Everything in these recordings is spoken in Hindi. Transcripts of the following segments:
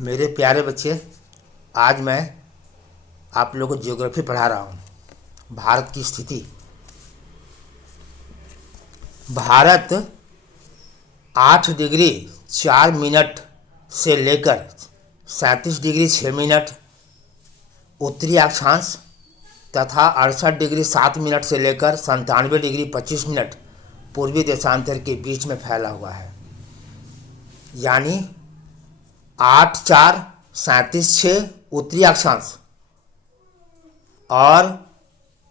मेरे प्यारे बच्चे, आज मैं आप लोगों को ज्योग्राफी पढ़ा रहा हूँ। भारत की स्थिति। भारत 8 डिग्री 4 मिनट से लेकर 37 डिग्री 6 मिनट उत्तरी अक्षांश तथा 68 डिग्री 7 मिनट से लेकर 97 डिग्री 25 मिनट पूर्वी देशांतर के बीच में फैला हुआ है। यानी 8-4-37-6 उत्तरी अक्षांश और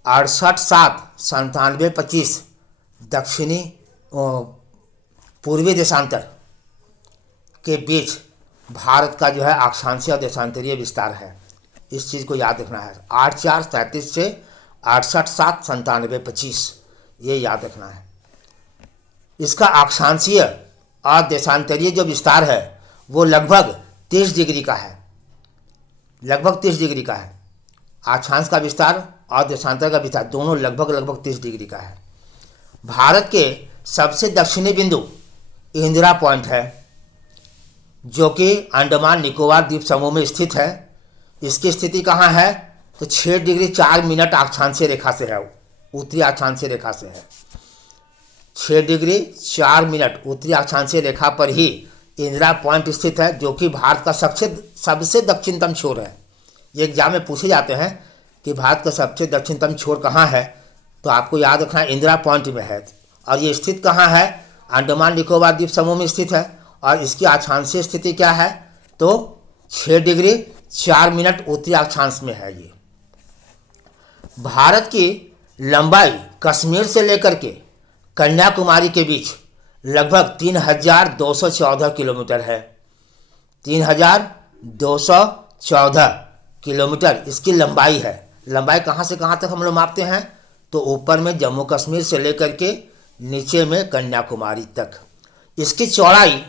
68-7-97-25 दक्षिणी पूर्वी देशांतर के बीच भारत का जो है अक्षांशीय और देशांतरीय विस्तार है। इस चीज़ को याद रखना है। 8-4-37 से 68-7-97-25 ये याद रखना है। इसका अक्षांशीय और देशांतरीय जो विस्तार है वो लगभग 30 डिग्री का है। लगभग 30 डिग्री का है। अक्षांश का विस्तार और देशांतर का विस्तार दोनों लगभग 30 डिग्री का है। भारत के सबसे दक्षिणी बिंदु इंदिरा पॉइंट है, जो कि अंडमान निकोबार द्वीप समूह में स्थित है। इसकी स्थिति कहाँ है? तो 6 डिग्री 4 मिनट अक्षांशीय रेखा से है, उत्तरी अक्षांशीय रेखा से है। 6 डिग्री 4 मिनट उत्तरी अक्षांशीय रेखा पर ही इंदिरा पॉइंट स्थित है, जो कि भारत का सबसे दक्षिणतम छोर है। ये एग्जाम में पूछे जाते हैं कि भारत का सबसे दक्षिणतम छोर कहाँ है, तो आपको याद रखना इंदिरा पॉइंट में है। और ये स्थित कहाँ है? अंडमान निकोबार द्वीप समूह में स्थित है। और इसकी अक्षांशीय स्थिति क्या है? तो 6 डिग्री 4 मिनट उत्तरी अक्षांश में है। ये भारत की लंबाई कश्मीर से लेकर के कन्याकुमारी के बीच लगभग 3214 किलोमीटर है। 3214 किलोमीटर इसकी लंबाई है। लंबाई कहाँ से कहाँ तक हम लोग मापते हैं? तो ऊपर में जम्मू कश्मीर से लेकर के नीचे में कन्याकुमारी तक। इसकी चौड़ाई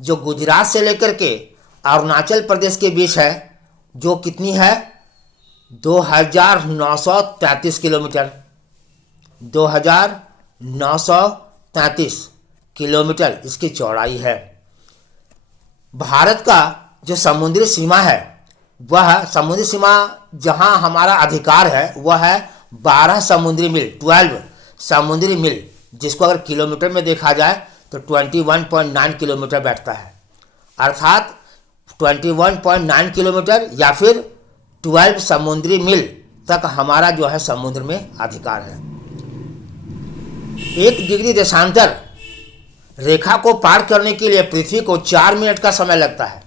जो गुजरात से लेकर के अरुणाचल प्रदेश के बीच है, जो कितनी है? 2933 किलोमीटर। 2933 किलोमीटर इसकी चौड़ाई है। भारत का जो समुद्री सीमा है, वह समुद्री सीमा जहां हमारा अधिकार है वह है 12 समुद्री मील, 12 समुद्री मील, जिसको अगर किलोमीटर में देखा जाए तो 21.9 किलोमीटर बैठता है। अर्थात 21.9 किलोमीटर या फिर 12 समुद्री मील तक हमारा जो है समुद्र में अधिकार है। 1 डिग्री देशांतर रेखा को पार करने के लिए पृथ्वी को 4 मिनट का समय लगता है।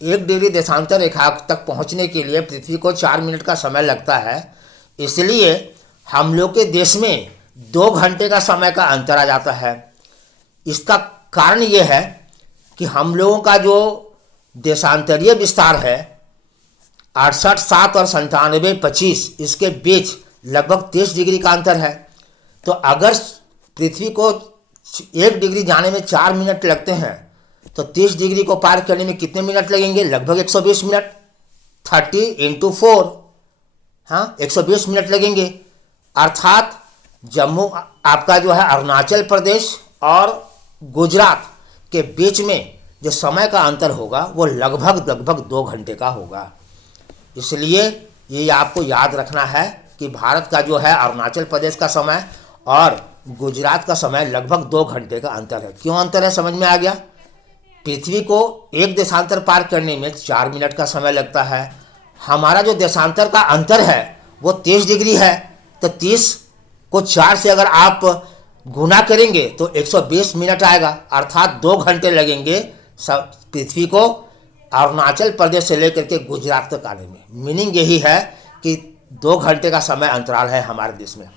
1 डिग्री देशांतर रेखा तक पहुंचने के लिए पृथ्वी को 4 मिनट का समय लगता है। इसलिए हम लोग के देश में 2 घंटे का समय का अंतर आ जाता है। इसका कारण ये है कि हम लोगों का जो देशांतरीय विस्तार है 68-7 और 97-25 इसके बीच लगभग 30 डिग्री का अंतर है। तो अगर पृथ्वी को 1 डिग्री जाने में 4 मिनट लगते हैं तो 30 डिग्री को पार करने में कितने मिनट लगेंगे? लगभग 120 मिनट। 30 × 4, हाँ 120 मिनट लगेंगे। अर्थात जम्मू आपका जो है अरुणाचल प्रदेश और गुजरात के बीच में जो समय का अंतर होगा वो लगभग 2 घंटे का होगा। इसलिए ये आपको याद रखना है कि भारत का जो है अरुणाचल प्रदेश का समय और गुजरात का समय लगभग 2 घंटे का अंतर है। क्यों अंतर है? समझ में आ गया? पृथ्वी को एक देशांतर पार करने में 4 मिनट का समय लगता है। हमारा जो देशांतर का अंतर है वो 30 डिग्री है। तो 30 को 4 से अगर आप गुना करेंगे तो 120 मिनट आएगा। अर्थात 2 घंटे लगेंगे पृथ्वी को अरुणाचल प्रदेश से लेकर के गुजरात तक आने में। मीनिंग यही है कि 2 घंटे का समय अंतराल है हमारे देश में।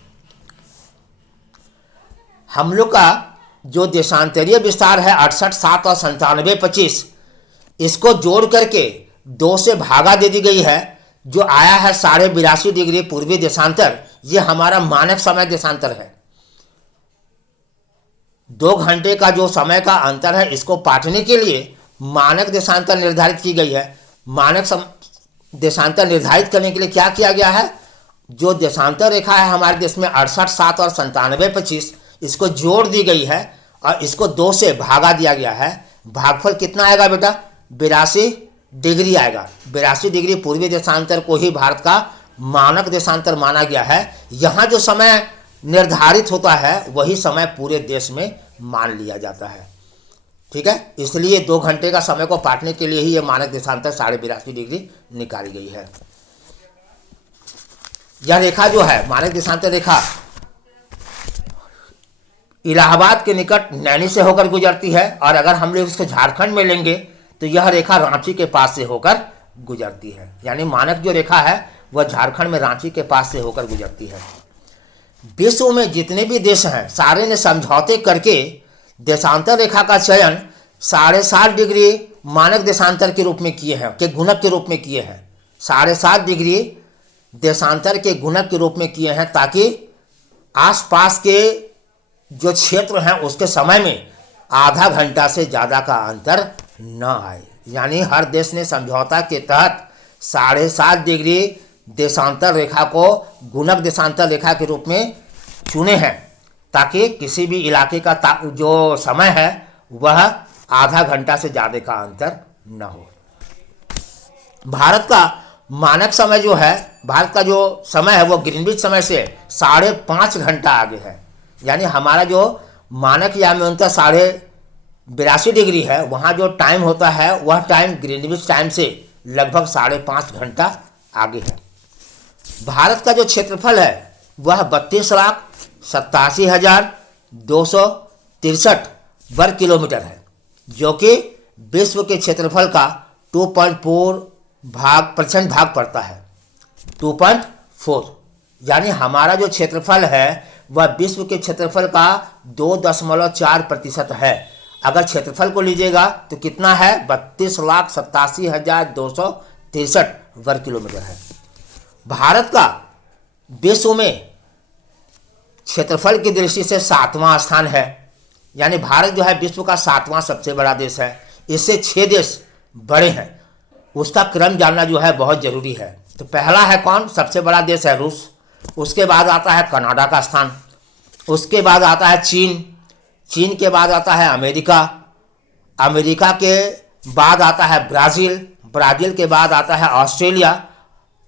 हम लोग का जो देशांतरीय विस्तार है 68-7 और 97-25, इसको जोड़ करके 2 से भागा दे दी गई है, जो आया है 82.5 डिग्री पूर्वी देशांतर। ये हमारा मानक समय देशांतर है। 2 घंटे का जो समय का अंतर है इसको पाटने के लिए मानक देशांतर निर्धारित की गई है। मानक देशांतर निर्धारित करने के लिए क्या किया गया है? जो देशांतर रेखा है हमारे देश में 68-7 और 97-25, इसको जोड़ दी गई है और इसको 2 से भागा दिया गया है। भागफल कितना आएगा बेटा? 82 डिग्री आएगा। 82 डिग्री पूर्वी देशांतर को ही भारत का मानक देशांतर माना गया है। यहाँ जो समय निर्धारित होता है वही समय पूरे देश में मान लिया जाता है। ठीक है, इसलिए 2 घंटे का समय को पाटने के लिए ही ये मानक देशांतर 82.5 डिग्री निकाली गई है। यह रेखा जो है मानक देशांतर रेखा इलाहाबाद के निकट नैनी से होकर गुजरती है, और अगर हम लोग इसको झारखंड में लेंगे तो यह रेखा रांची के पास से होकर गुजरती है। यानी मानक जो रेखा है वह झारखंड में रांची के पास से होकर गुजरती है। विश्व में जितने भी देश हैं सारे ने समझौते करके देशांतर रेखा का चयन 7.5 डिग्री मानक देशांतर के रूप में किए हैं, के गुणक के रूप में किए हैं। 7.5 डिग्री देशांतर के गुणक के रूप में किए हैं, ताकि आसपास के जो क्षेत्र हैं उसके समय में आधा घंटा से ज़्यादा का अंतर न आए। यानी हर देश ने समझौता के तहत 7.5 डिग्री देशांतर रेखा को गुणक देशांतर रेखा के रूप में चुने हैं, ताकि किसी भी इलाके का जो समय है वह आधा घंटा से ज़्यादा का अंतर न हो। भारत का मानक समय जो है, भारत का जो समय है वो ग्रीनविच समय से 5.5 घंटा आगे है। यानी हमारा जो मानक या में उनका 82 डिग्री है, वहाँ जो टाइम होता है वह टाइम ग्रीनविच टाइम से लगभग 5.5 घंटा आगे है। भारत का जो क्षेत्रफल है वह 32,87,263 वर्ग किलोमीटर है, जो कि विश्व के क्षेत्रफल का 2.4% भाग पड़ता है। 2.4 यानी हमारा जो क्षेत्रफल है वह विश्व के क्षेत्रफल का 2.4% है। अगर क्षेत्रफल को लीजिएगा तो कितना है, 32,87,263 वर्ग किलोमीटर है। भारत का विश्व में क्षेत्रफल की दृष्टि से 7वां स्थान है। यानी भारत जो है विश्व का 7वां सबसे बड़ा देश है। इससे 6 देश बड़े हैं, उसका क्रम जानना जो है बहुत ज़रूरी है। तो पहला है कौन, सबसे बड़ा देश है रूस, उसके बाद आता है कनाडा का स्थान, उसके बाद आता है चीन, चीन के बाद आता है अमेरिका, अमेरिका के बाद आता है ब्राज़ील, ब्राज़ील के बाद आता है ऑस्ट्रेलिया,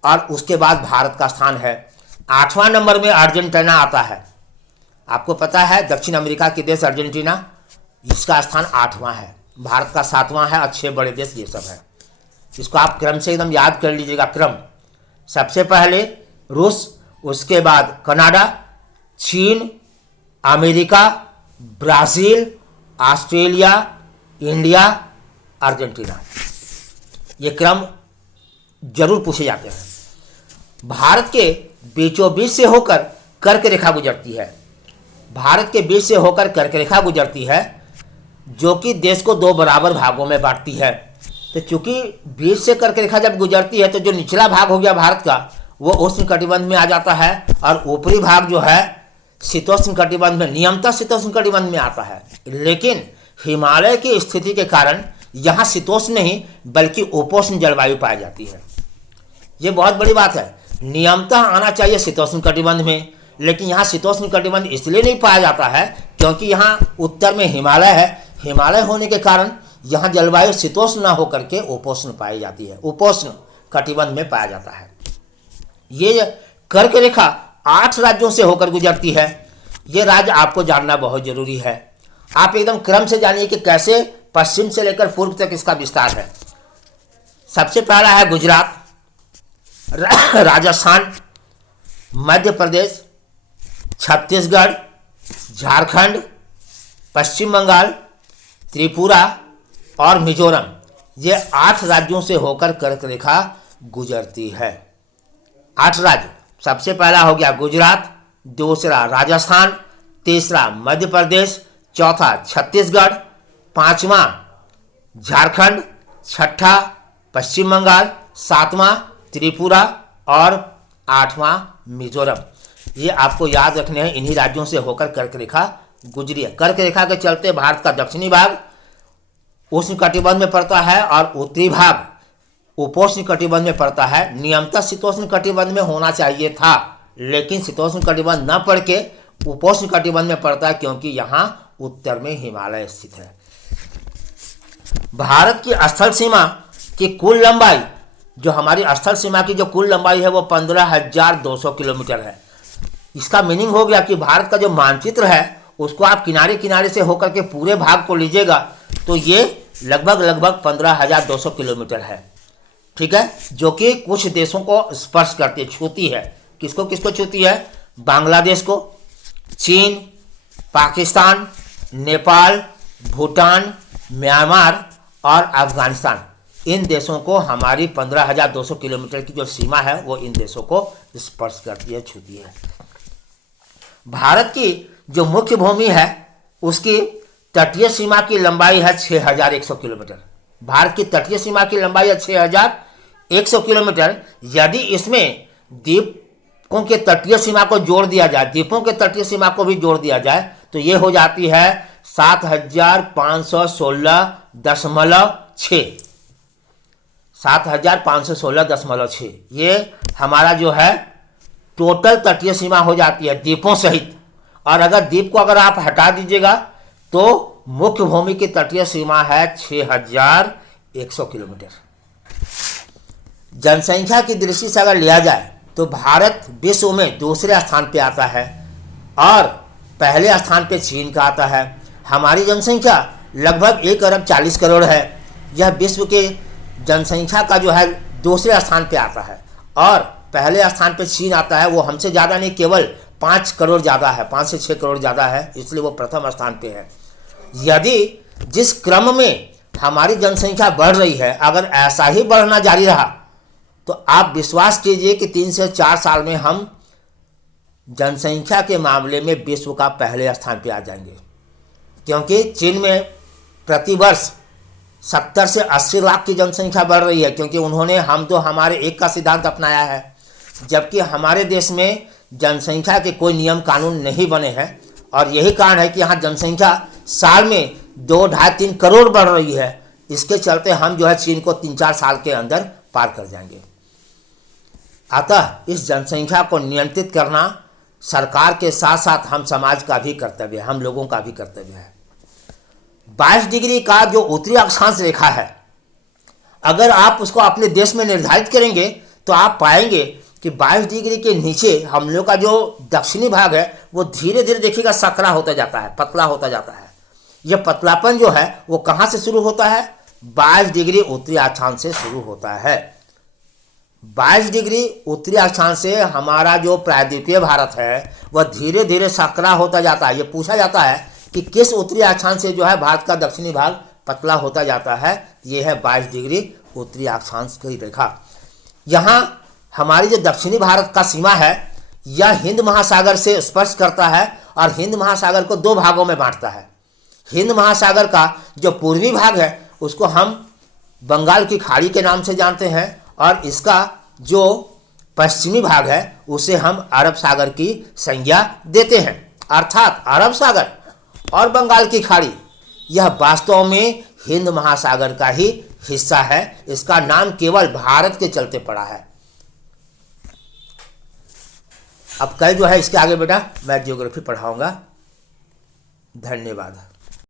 और उसके बाद भारत का स्थान है। 8वां नंबर में अर्जेंटीना आता है। आपको पता है दक्षिण अमेरिका के देश अर्जेंटीना, इसका स्थान 8वां है। भारत का 7वां है और 6 बड़े देश ये सब है। इसको आप क्रम से एकदम याद कर लीजिएगा। क्रम सबसे पहले रूस, उसके बाद कनाडा, चीन, America, Brazil, Australia, India, Argentina. ये क्रम जरूर पूछे जाते हैं। भारत के बीचों बीच से होकर कर्क रेखा गुजरती है। भारत के बीच से होकर कर्क रेखा गुजरती है, जो कि देश को 2 बराबर भागों में बांटती है। तो चूंकि बीच से कर्क रेखा जब गुजरती है तो जो निचला भाग हो गया भारत का वो उष्ण कटिबंध में आ जाता है, और ऊपरी भाग जो है शीतोष्ण कटिबंध में, नियमतः शीतोष्ण कटिबंध में आता है। लेकिन हिमालय की स्थिति के कारण यहाँ शीतोष्ण नहीं बल्कि उपोष्ण जलवायु पाई जाती है। ये बहुत बड़ी बात है। नियमतः आना चाहिए शीतोष्ण कटिबंध में, लेकिन यहाँ शीतोष्ण कटिबंध इसलिए नहीं पाया जाता है क्योंकि यहाँ उत्तर में हिमालय है। हिमालय होने के कारण यहाँ जलवायु शीतोष्ण न होकर के उपोष्ण पाई जाती है, उपोष्ण कटिबंध में पाया जाता है। ये कर्क रेखा 8 राज्यों से होकर गुजरती है। ये राज्य आपको जानना बहुत जरूरी है। आप एकदम क्रम से जानिए कि कैसे पश्चिम से लेकर पूर्व तक इसका विस्तार है। सबसे पहला है गुजरात, राजस्थान, मध्य प्रदेश, छत्तीसगढ़, झारखंड, पश्चिम बंगाल, त्रिपुरा और मिजोरम। ये 8 राज्यों से होकर कर्क रेखा गुजरती है। 8 राज्य, सबसे पहला हो गया गुजरात, दूसरा राजस्थान, तीसरा मध्य प्रदेश, चौथा छत्तीसगढ़, 5वां झारखंड, 6ठा पश्चिम बंगाल, 7वां त्रिपुरा और 8वां मिजोरम। ये आपको याद रखने हैं। इन्हीं राज्यों से होकर कर्क रेखा गुजरी है। कर्क रेखा के चलते भारत का दक्षिणी भाग उष्ण कटिबंध में पड़ता है और उत्तरी भाग उपोष्ण कटिबंध में पड़ता है। नियमतः शीतोष्ण कटिबंध में होना चाहिए था, लेकिन शीतोष्ण कटिबंध न पड़ के उपोष्ण कटिबंध में पड़ता है क्योंकि यहाँ उत्तर में हिमालय स्थित है। भारत की स्थल सीमा की कुल लंबाई, जो हमारी स्थल सीमा की जो कुल लंबाई है वो 15,200 किलोमीटर है। इसका मीनिंग हो गया कि भारत का जो मानचित्र है उसको आप किनारे किनारे से होकर के पूरे भाग को लीजिएगा तो ये लगभग 15,200 किलोमीटर है। ठीक है, जो कि कुछ देशों को स्पर्श करती छूती है। किसको किसको छूती है? बांग्लादेश को, चीन, पाकिस्तान, नेपाल, भूटान, म्यांमार और अफगानिस्तान। इन देशों को हमारी 15,200 किलोमीटर की जो सीमा है वो इन देशों को स्पर्श करती है, छूती है। भारत की जो मुख्य भूमि है उसकी तटीय सीमा की लंबाई है 6,100 किलोमीटर। भारत की तटीय सीमा की लंबाई है 6,100 किलोमीटर। यदि इसमें द्वीपों के तटीय सीमा को जोड़ दिया जाए, द्वीपों के तटीय सीमा को भी जोड़ दिया जाए तो ये हो जाती है 7,516.6। 7,516.6 ये हमारा जो है टोटल तटीय सीमा हो जाती है द्वीपों सहित। और अगर द्वीप को अगर आप हटा दीजिएगा तो मुख्य भूमि की तटीय सीमा है 6,100 किलोमीटर। जनसंख्या की दृष्टि से अगर लिया जाए तो भारत विश्व में दूसरे स्थान पे आता है और पहले स्थान पे चीन का आता है। हमारी जनसंख्या लगभग 1,40 करोड़ है। यह विश्व के जनसंख्या का जो है दूसरे स्थान पे आता है और पहले स्थान पे चीन आता है। वो हमसे ज़्यादा नहीं, केवल 5 करोड़ ज़्यादा है, 5 से 6 करोड़ ज़्यादा है, इसलिए वो प्रथम स्थान पे है। यदि जिस क्रम में हमारी जनसंख्या बढ़ रही है अगर ऐसा ही बढ़ना जारी रहा तो आप विश्वास कीजिए कि 3 से 4 साल में हम जनसंख्या के मामले में विश्व का पहले स्थान पे आ जाएंगे। क्योंकि चीन में प्रतिवर्ष 70 से 80 लाख की जनसंख्या बढ़ रही है, क्योंकि उन्होंने हम तो हमारे एक का सिद्धांत अपनाया है, जबकि हमारे देश में जनसंख्या के कोई नियम कानून नहीं बने हैं। और यही कारण है कि यहाँ जनसंख्या साल में 2, 2.5, 3 करोड़ बढ़ रही है। इसके चलते हम जो है चीन को 3-4 साल के अंदर पार कर जाएंगे। अतः इस जनसंख्या को नियंत्रित करना सरकार के साथ साथ हम समाज का भी कर्तव्य है, हम लोगों का भी कर्तव्य है। 22 डिग्री का जो उत्तरी अक्षांश रेखा है, अगर आप उसको अपने देश में निर्धारित करेंगे तो आप पाएंगे कि 22 डिग्री के नीचे हम लोग का जो दक्षिणी भाग है वो धीरे धीरे देखिएगा सकरा होता जाता है, पतला होता जाता है। यह पतलापन जो है वो कहाँ से शुरू होता है? 22 डिग्री उत्तरी अक्षांश से शुरू होता है। 22 डिग्री उत्तरी अक्षांश से हमारा जो प्रायद्वीपीय भारत है वह धीरे धीरे सकरा होता जाता है। ये पूछा जाता है कि किस उत्तरी अक्षांश से जो है भारत का दक्षिणी भाग पतला होता जाता है? ये है 22 डिग्री उत्तरी अक्षांश की रेखा। यहाँ हमारी जो दक्षिणी भारत का सीमा है यह हिंद महासागर से स्पर्श करता है और हिंद महासागर को 2 भागों में बांटता है। हिंद महासागर का जो पूर्वी भाग है उसको हम बंगाल की खाड़ी के नाम से जानते हैं और इसका जो पश्चिमी भाग है उसे हम अरब सागर की संज्ञा देते हैं। अर्थात अरब सागर और बंगाल की खाड़ी यह वास्तव में हिंद महासागर का ही हिस्सा है। इसका नाम केवल भारत के चलते पड़ा है। अब कल जो है इसके आगे बेटा मैं ज्योग्राफी पढ़ाऊंगा। धन्यवाद।